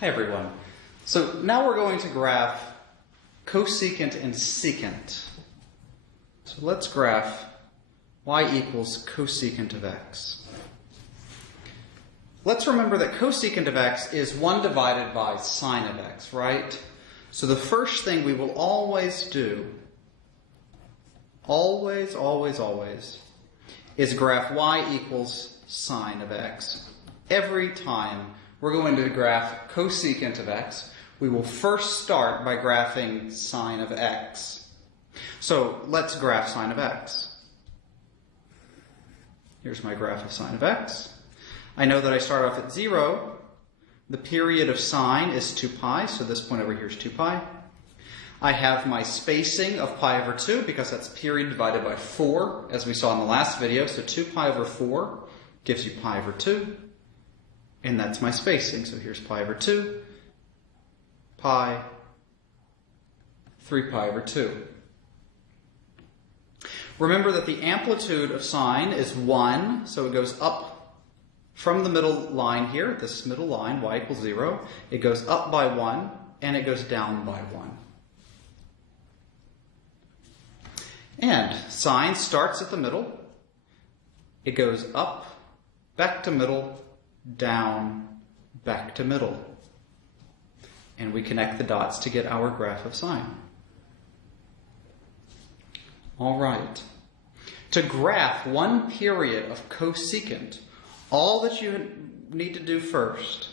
Hi everyone. So now we're going to graph cosecant and secant. So let's graph y equals cosecant of x. Let's remember that cosecant of x is 1 divided by sine of x, right? So the first thing we will always do, always, is graph y equals sine of x. Every time we're going to graph cosecant of x, we will first start by graphing sine of x. So let's graph sine of x. Here's my graph of sine of x. I know that I start off at 0. The period of sine is 2 pi, so this point over here is 2 pi. I have my spacing of pi over 2 because that's period divided by 4, as we saw in the last video. So 2 pi over 4 gives you pi over 2. And that's my spacing. So here's pi over 2, pi, 3 pi over 2. Remember that the amplitude of sine is 1, so it goes up from the middle line here, this middle line, y equals 0. It goes up by 1, and it goes down by 1. And sine starts at the middle. It goes up, back to middle, down, back to middle. And we connect the dots to get our graph of sine. All right. To graph one period of cosecant, all that you need to do first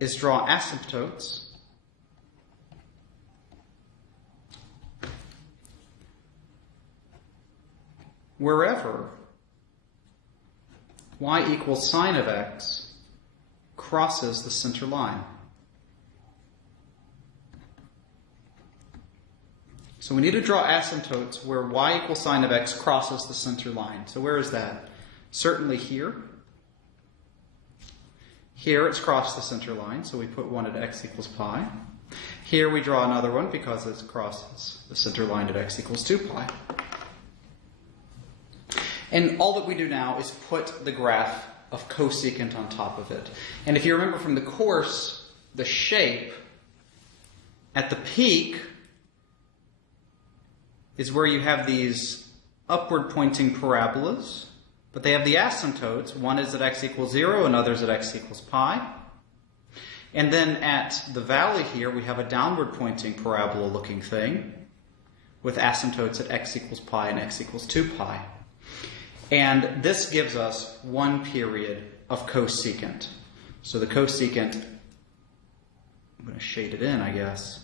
is draw asymptotes wherever y equals sine of x crosses the center line. So we need to draw asymptotes where y equals sine of x crosses the center line. So where is that? Certainly here. Here it's crossed the center line, so we put 1 at x equals pi. Here we draw another one because it crosses the center line at x equals 2 pi. And all that we do now is put the graph of cosecant on top of it. And if you remember from the course, the shape at the peak is where you have these upward pointing parabolas, but they have the asymptotes. One is at x equals 0, another's at x equals pi. And then at the valley here, we have a downward pointing parabola looking thing with asymptotes at x equals pi and x equals 2 pi. And this gives us one period of cosecant. So the cosecant, I'm going to shade it in, I guess,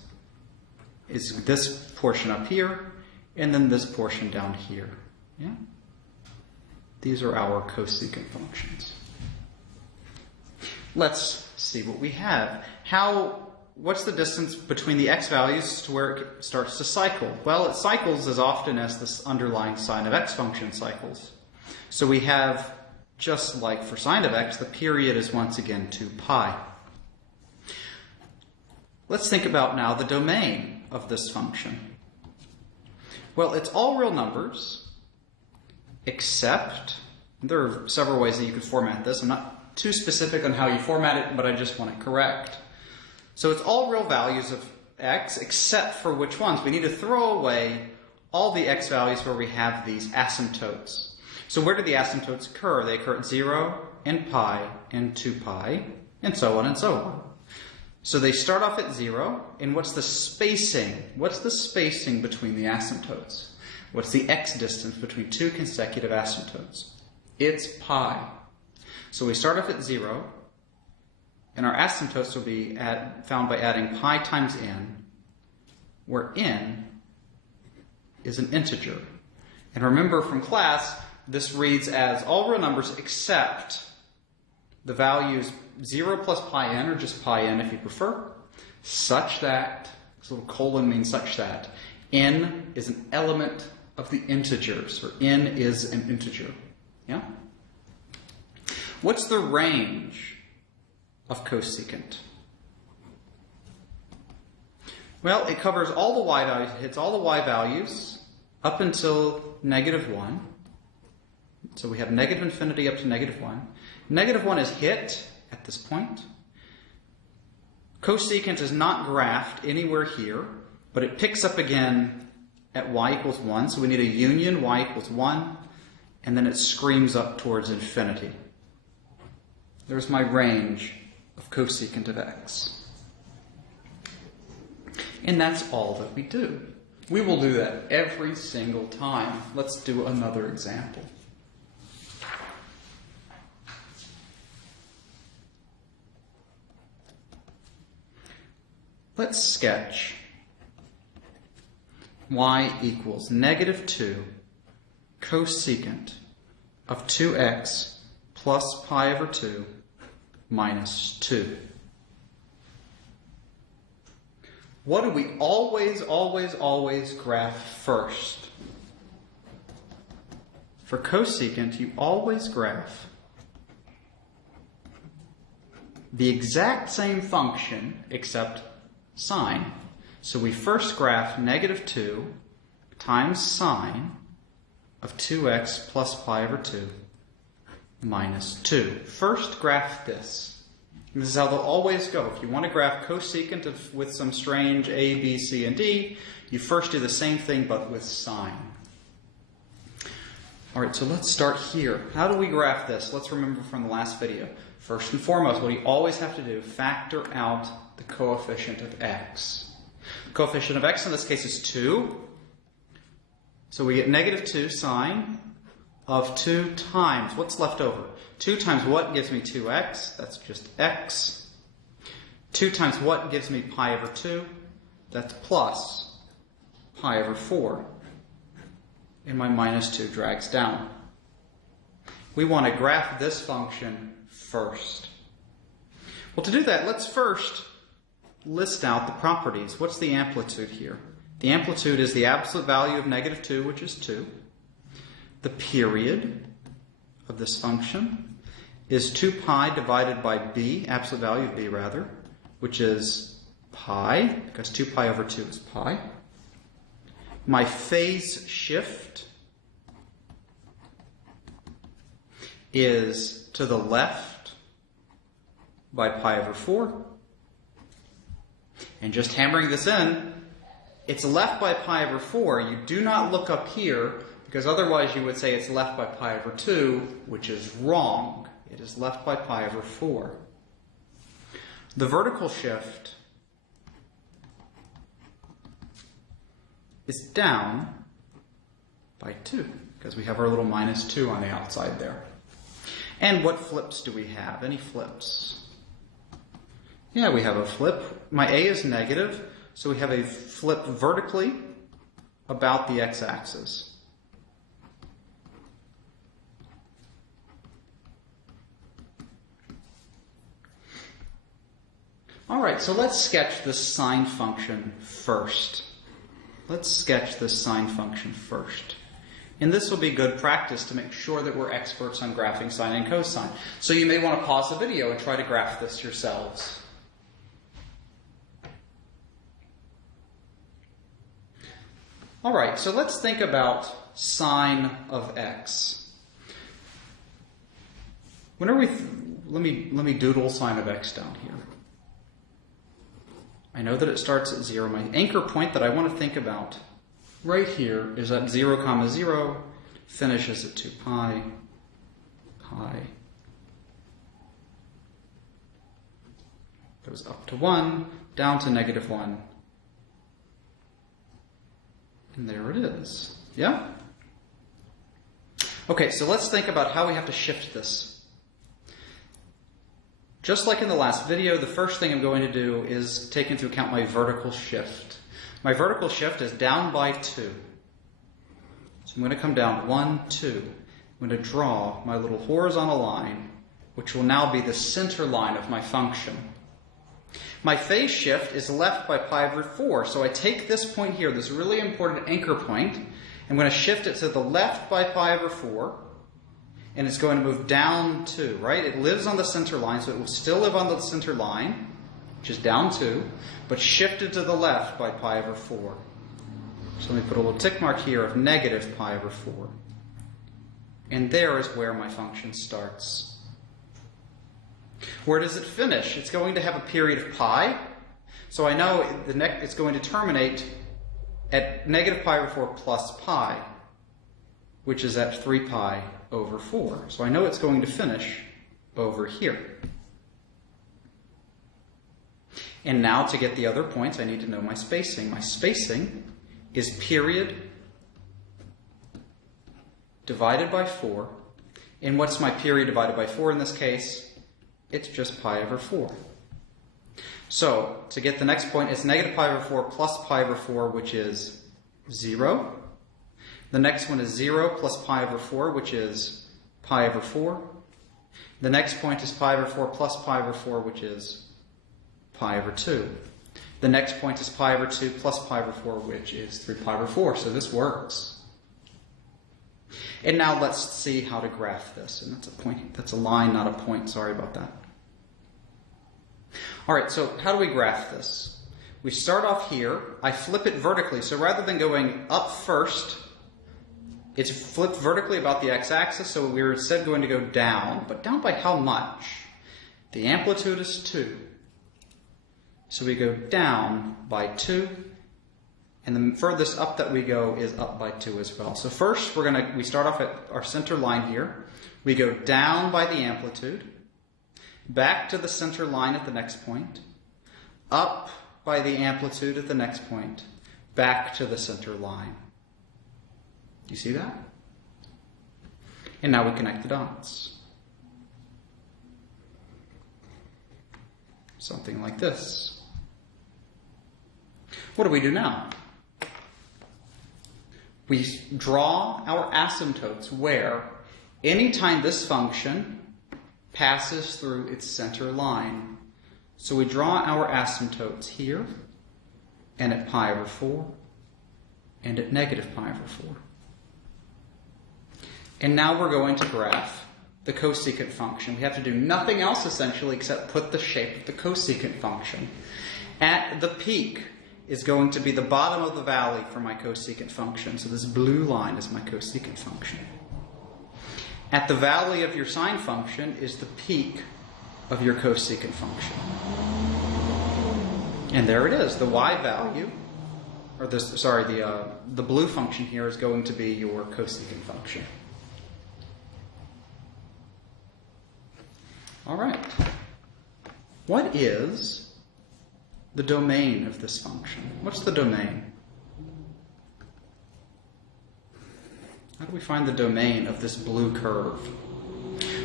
is this portion up here, and then this portion down here. Yeah? These are our cosecant functions. Let's see what we have. What's the distance between the x values to where it starts to cycle? Well, it cycles as often as this underlying sine of x function cycles. So we have, just like for sine of x, the period is once again 2 pi. Let's think about now the domain of this function. Well, it's all real numbers, except, there are several ways that you could format this. I'm not too specific on how you format it, but I just want it correct. So it's all real values of x, except for which ones? We need to throw away all the x values where we have these asymptotes. So where do the asymptotes occur? They occur at 0 and pi and 2 pi, and so on and so on. So they start off at 0, and what's the spacing? What's the spacing between the asymptotes? What's the x distance between two consecutive asymptotes? It's pi. So we start off at 0, and our asymptotes will be found by adding pi times n, where n is an integer. And remember from class, this reads as all real numbers except the values 0 plus pi n, or just pi n if you prefer, such that, this little colon means such that, n is an element of the integers, or n is an integer. Yeah? What's the range of cosecant? Well, it covers all the y values, it hits all the y values up until -1. So we have negative infinity up to -1. Negative 1 is hit at this point. Cosecant is not graphed anywhere here, but it picks up again at y equals 1. So we need a union y equals 1, and then it screams up towards infinity. There's my range of cosecant of x. And that's all that we do. We will do that every single time. Let's do another example. Let's sketch y equals -2 cosecant of 2x plus pi over 2 minus 2. What do we always graph first? For cosecant, you always graph the exact same function except sine. So we first graph -2 times sine of 2x plus pi over 2 minus 2. First graph this. And this is how they'll always go. If you want to graph cosecant with some strange a, b, c, and d, you first do the same thing but with sine. All right, so let's start here. How do we graph this? Let's remember from the last video. First and foremost, what you always have to do, factor out the coefficient of x. The coefficient of x in this case is 2. So we get -2 sine of 2 times, what's left over? 2 times what gives me 2x? That's just x. 2 times what gives me pi over 2? That's plus pi over 4. And my -2 drags down. We want to graph this function first. Well, to do that, let's first list out the properties. What's the amplitude here? The amplitude is the absolute value of -2, which is 2. The period of this function is 2 pi divided by b, absolute value of b rather, which is pi, because 2 pi over 2 is pi. My phase shift is to the left by pi over 4. And just hammering this in, it's left by pi over 4. You do not look up here, because otherwise you would say it's left by pi over 2, which is wrong. It is left by pi over 4. The vertical shift is down by 2, because we have our little -2 on the outside there. And what flips do we have? Any flips? Yeah, we have a flip. My a is negative, so we have a flip vertically about the x-axis. All right, so let's sketch this sine function first. Let's sketch this sine function first. And this will be good practice to make sure that we're experts on graphing sine and cosine. So you may want to pause the video and try to graph this yourselves. All right, so let's think about sine of x. Let me doodle sine of x down here. I know that it starts at 0. My anchor point that I want to think about right here is at 0, 0, finishes at 2 pi, pi, goes up to 1, down to -1, and there it is. Yeah? Okay, so let's think about how we have to shift this. Just like in the last video, the first thing I'm going to do is take into account my vertical shift. My vertical shift is down by 2. So I'm going to come down 1, 2. I'm going to draw my little horizontal line, which will now be the center line of my function. My phase shift is left by pi over 4. So I take this point here, this really important anchor point. I'm going to shift it to the left by pi over 4. And it's going to move down 2, right? It lives on the center line, so it will still live on the center line, which is down 2, but shifted to the left by pi over 4. So let me put a little tick mark here of negative pi over 4. And there is where my function starts. Where does it finish? It's going to have a period of pi, So I know it's going to terminate at negative pi over 4 plus pi, which is at 3 pi over 4. So I know it's going to finish over here. And now to get the other points, I need to know my spacing. My spacing is period divided by 4. And what's my period divided by 4 in this case? It's just pi over 4. So to get the next point, it's negative pi over 4 plus pi over 4, which is 0. The next one is 0 plus pi over 4, which is pi over 4. The next point is pi over 4 plus pi over 4, which is pi over 2. The next point is pi over 2 plus pi over 4, which is 3 pi over 4. So this works. And now let's see how to graph this. And that's a point. That's a line, not a point. Sorry about that. All right, so how do we graph this? We start off here. I flip it vertically. So rather than going up first, it's flipped vertically about the x-axis. So we're instead going to go down. But down by how much? The amplitude is 2. So we go down by 2. And the furthest up that we go is up by 2 as well. So first, we start off at our center line here. We go down by the amplitude, back to the center line at the next point, up by the amplitude at the next point, back to the center line. Do you see that? And now we connect the dots. Something like this. What do we do now? We draw our asymptotes where anytime this function passes through its center line. So we draw our asymptotes here, and at pi over 4, and at negative pi over 4. And now we're going to graph the cosecant function. We have to do nothing else essentially except put the shape of the cosecant function. At the peak is going to be the bottom of the valley for my cosecant function. So this blue line is my cosecant function. At the valley of your sine function is the peak of your cosecant function. And there it is, the y value, or the blue function here is going to be your cosecant function. All right. What is the domain of this function? What's the domain? How do we find the domain of this blue curve?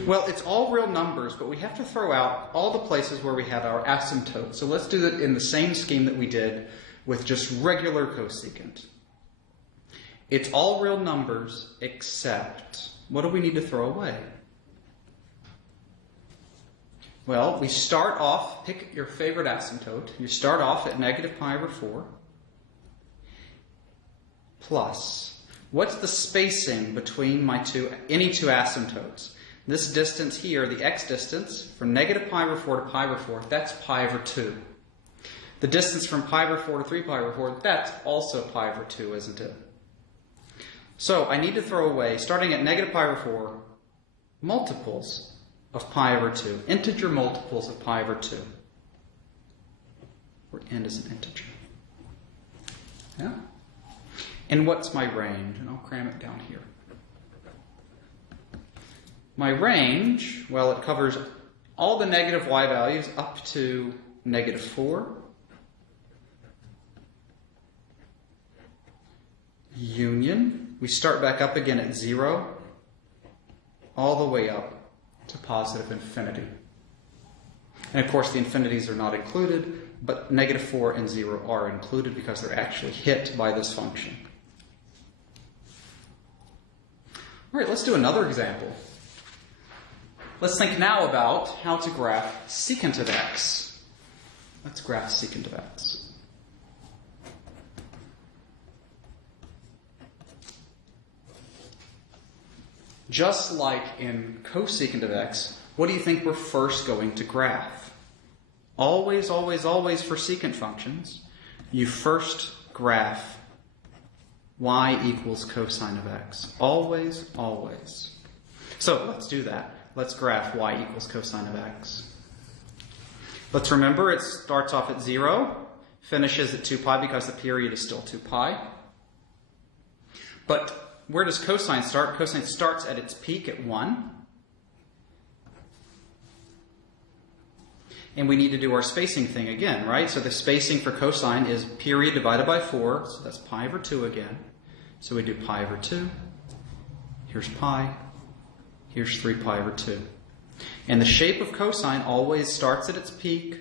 Well, it's all real numbers, but we have to throw out all the places where we have our asymptote. So let's do it in the same scheme that we did with just regular cosecant. It's all real numbers except, what do we need to throw away? Well, we start off, pick your favorite asymptote. You start off at negative pi over 4 plus, what's the spacing between any two asymptotes? This distance here, the x distance, from negative pi over 4 to pi over 4, that's pi over 2. The distance from pi over 4 to 3 pi over 4, that's also pi over 2, isn't it? So I need to throw away, starting at negative pi over 4, multiples of pi over 2. Integer multiples of pi over 2. Where n is an integer. Yeah? And what's my range? And I'll cram it down here. My range, well, it covers all the negative y values up to negative 4. Union. We start back up again at 0, all the way up to positive infinity. And of course the infinities are not included, but negative 4 and 0 are included because they're actually hit by this function. All right, let's do another example. Let's think now about how to graph secant of x. Let's graph secant of x. Just like in cosecant of x, what do you think we're first going to graph? Always, always, always for secant functions, you first graph y equals cosine of x. Always, always. So let's do that. Let's graph y equals cosine of x. Let's remember it starts off at 0, finishes at 2 pi because the period is still 2 pi. But where does cosine start? Cosine starts at its peak at 1. And we need to do our spacing thing again, right? So the spacing for cosine is period divided by 4, so that's pi over 2 again. So we do pi over 2. Here's pi. Here's 3 pi over 2. And the shape of cosine always starts at its peak,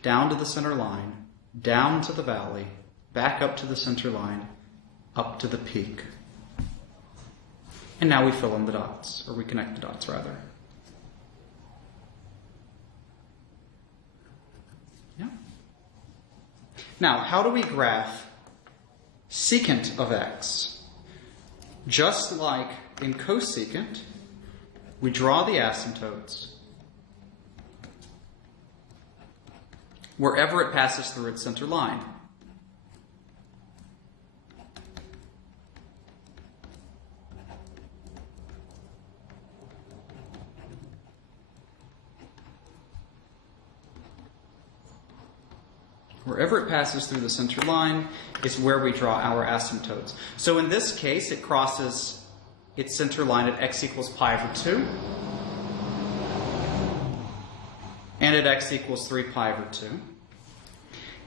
down to the center line, down to the valley, back up to the center line, up to the peak. And now we fill in the dots, or we connect the dots rather. Yeah. Now, how do we graph secant of x? Just like in cosecant, we draw the asymptotes wherever it passes through its center line. Wherever it passes through the center line is where we draw our asymptotes. So in this case, it crosses its center line at x equals pi over 2, and at x equals 3 pi over 2.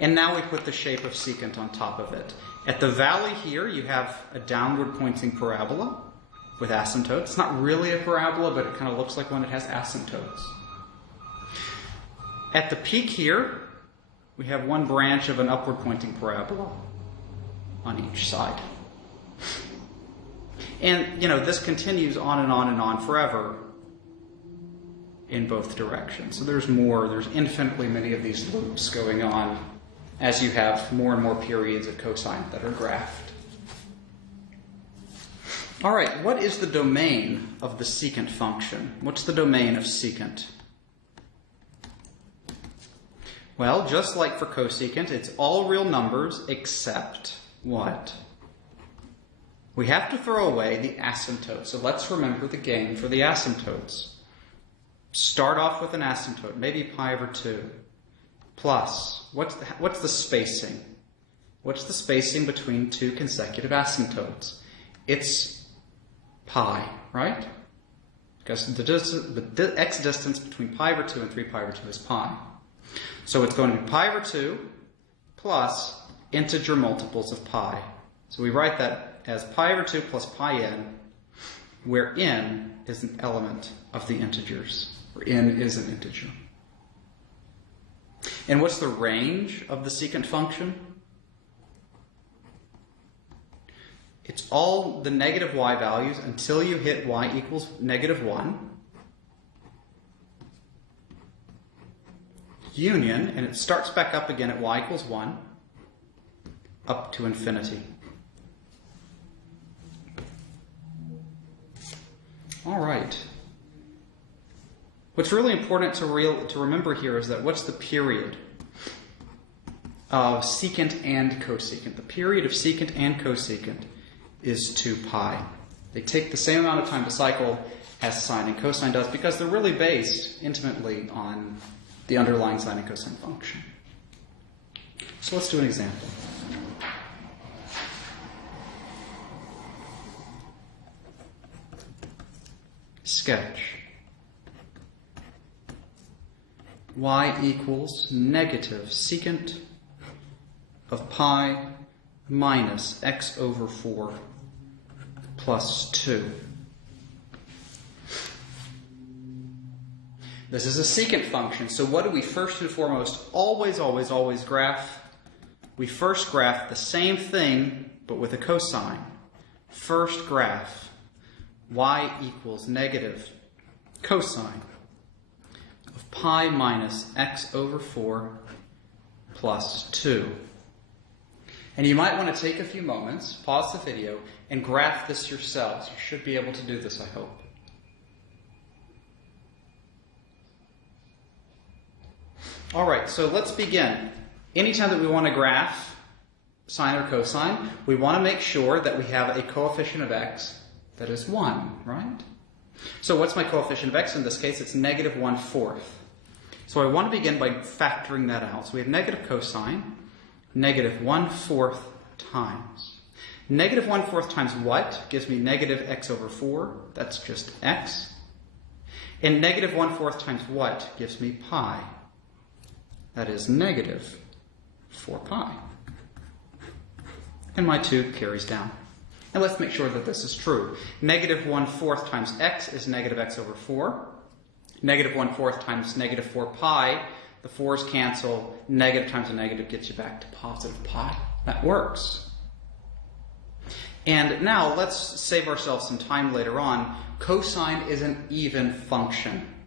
And now we put the shape of secant on top of it. At the valley here, you have a downward pointing parabola with asymptotes. It's not really a parabola, but it kind of looks like one. It has asymptotes. At the peak here, we have one branch of an upward pointing parabola on each side. And, this continues on and on and on forever in both directions. So there's infinitely many of these loops going on as you have more and more periods of cosine that are graphed. All right, what is the domain of the secant function? What's the domain of secant? Well, just like for cosecant, it's all real numbers except what? We have to throw away the asymptote. So let's remember the game for the asymptotes. Start off with an asymptote, maybe pi over 2, plus, what's the spacing? What's the spacing between two consecutive asymptotes? It's pi, right? Because the x distance between pi over 2 and 3 pi over 2 is pi. So it's going to be pi over 2 plus integer multiples of pi. So we write that as pi over 2 plus pi n, where n is an element of the integers, or n is an integer. And what's the range of the secant function? It's all the negative y values until you hit y equals -1. Union, and it starts back up again at y equals 1, up to infinity. All right. What's really important to remember here is that what's the period of secant and cosecant? The period of secant and cosecant is 2 pi. They take the same amount of time to cycle as sine and cosine does because they're really based intimately on the underlying sine and cosine function. So let's do an example. Sketch. Y equals negative secant of pi minus x over 4 plus 2. This is a secant function, so what do we first and foremost always graph? We first graph the same thing, but with a cosine. First graph y equals negative cosine of pi minus x over 4 plus 2. And you might want to take a few moments, pause the video, and graph this yourselves. You should be able to do this, I hope. All right, so let's begin. Anytime that we want to graph sine or cosine, we want to make sure that we have a coefficient of x that is 1, right? So what's my coefficient of x? In this case, it's -1/4. So I want to begin by factoring that out. So we have negative cosine, negative 1/4 times. Negative 1/4 times what gives me negative x over 4? That's just x. And negative 1/4 times what gives me pi? That is negative 4 pi. And my 2 carries down. And let's make sure that this is true. Negative 1/4 times x is negative x over 4. Negative 1/4 times negative 4 pi, the 4's cancel. Negative times a negative gets you back to positive pi. That works. And now let's save ourselves some time later on. Cosine is an even function.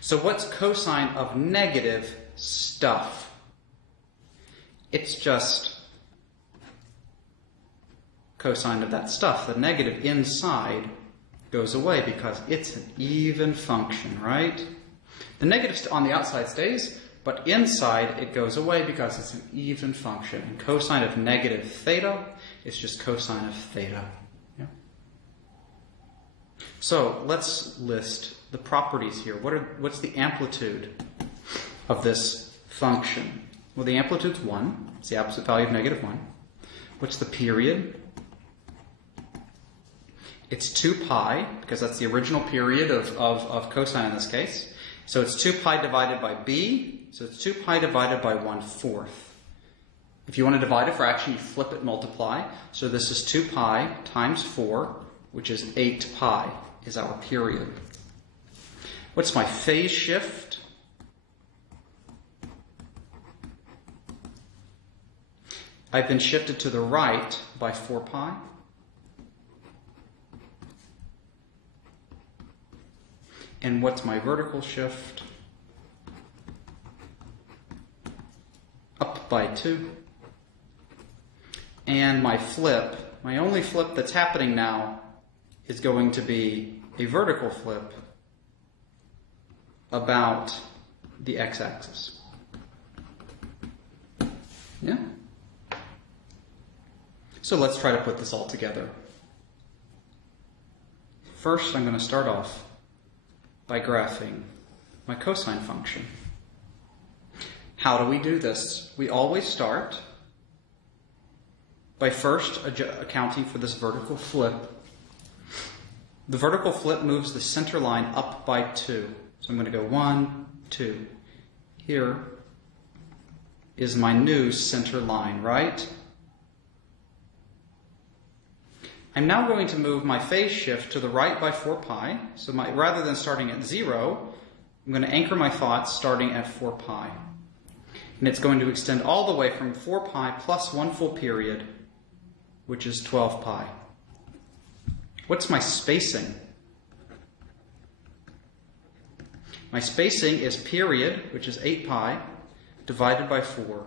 So what's cosine of negative stuff? It's just cosine of that stuff. The negative inside goes away because it's an even function, right? The negative on the outside stays, but inside it goes away because it's an even function. And cosine of negative theta is just cosine of theta. Yeah. So let's list the properties here. What's the amplitude of this function? Well, the amplitude's 1. It's the absolute value of negative 1. What's the period? It's 2 pi, because that's the original period of cosine in this case. So it's 2 pi divided by b, so it's 2 pi divided by 1/4. If you want to divide a fraction, you flip it, multiply. So this is 2 pi times 4, which is 8 pi, is our period. What's my phase shift? I've been shifted to the right by 4 pi. And what's my vertical shift? Up by 2. And my flip, my only flip that's happening now is going to be a vertical flip about the x-axis. Yeah? So let's try to put this all together. First, I'm going to start off by graphing my cosine function. How do we do this? We always start by first accounting for this vertical flip. The vertical flip moves the center line up by 2. So I'm going to go 1, 2. Here is my new center line, right? I'm now going to move my phase shift to the right by 4 pi. So rather than starting at 0, I'm going to anchor my thoughts starting at 4 pi. And it's going to extend all the way from 4 pi plus 1 full period, which is 12 pi. What's my spacing? My spacing is period, which is 8 pi, divided by 4,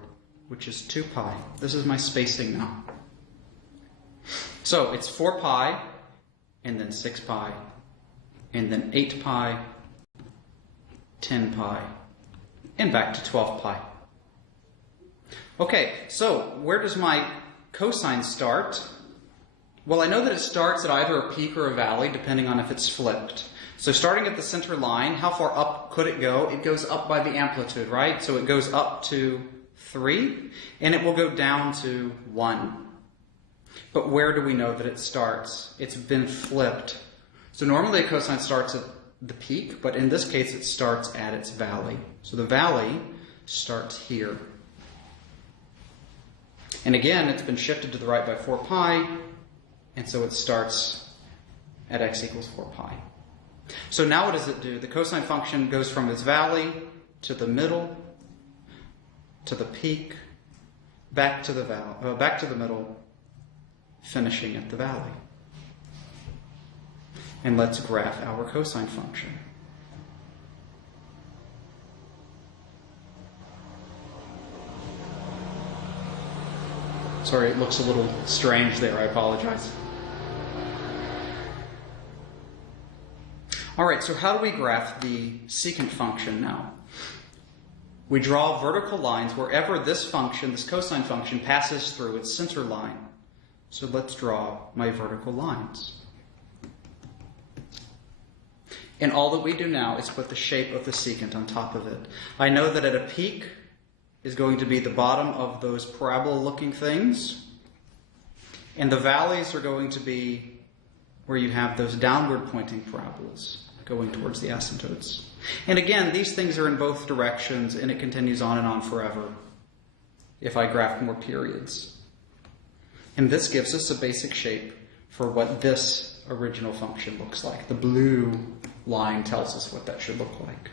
which is 2 pi. This is my spacing now. So it's 4 pi, and then 6 pi, and then 8 pi, 10 pi, and back to 12 pi. Okay, so where does my cosine start? Well, I know that it starts at either a peak or a valley, depending on if it's flipped. So starting at the center line, how far up could it go? It goes up by the amplitude, right? So it goes up to 3, and it will go down to 1. But where do we know that it starts? It's been flipped. So normally a cosine starts at the peak, but in this case it starts at its valley. So the valley starts here. And again, it's been shifted to the right by 4 pi, and so it starts at x equals 4 pi. So now what does it do? The cosine function goes from its valley to the middle, to the peak, back to the middle, finishing at the valley. And let's graph our cosine function. Sorry, it looks a little strange there. I apologize. All right, so how do we graph the secant function now? We draw vertical lines wherever this function, this cosine function, passes through its center line. So let's draw my vertical lines. And all that we do now is put the shape of the secant on top of it. I know that at a peak is going to be the bottom of those parabola-looking things, and the valleys are going to be where you have those downward pointing parabolas going towards the asymptotes. And again, these things are in both directions, and it continues on and on forever if I graph more periods. And this gives us a basic shape for what this original function looks like. The blue line tells us what that should look like.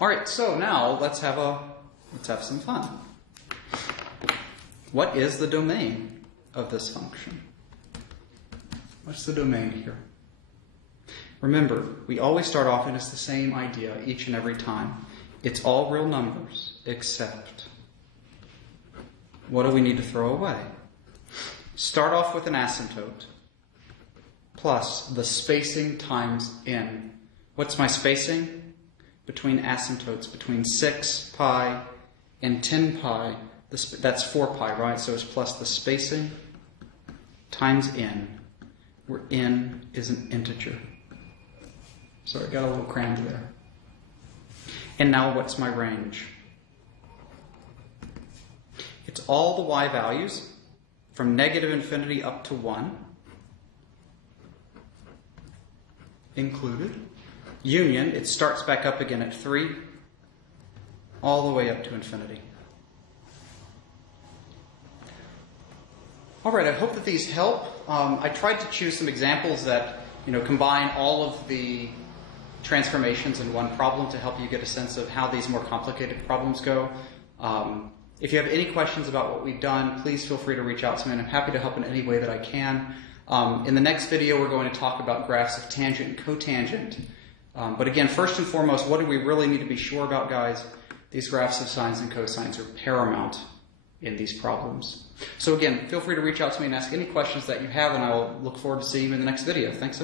All right, so now let's have some fun. What is the domain of this function? What's the domain here? Remember, we always start off and it's the same idea each and every time. It's all real numbers, except what do we need to throw away? Start off with an asymptote plus the spacing times n. What's my spacing? Between asymptotes, between 6 pi and 10 pi. That's 4 pi, right? So it's plus the spacing times n, where n is an integer. Sorry, I got a little crammed there. And now what's my range? It's all the y values from -infinity up to 1 included. Union, it starts back up again at 3 all the way up to infinity. All right, I hope that these help. I tried to choose some examples that combine all of the transformations in one problem to help you get a sense of how these more complicated problems go. If you have any questions about what we've done, please feel free to reach out to me, and I'm happy to help in any way that I can. In the next video, we're going to talk about graphs of tangent and cotangent. But again, first and foremost, what do we really need to be sure about, guys? These graphs of sines and cosines are paramount in these problems. So again, feel free to reach out to me and ask any questions that you have, and I will look forward to seeing you in the next video. Thanks so much.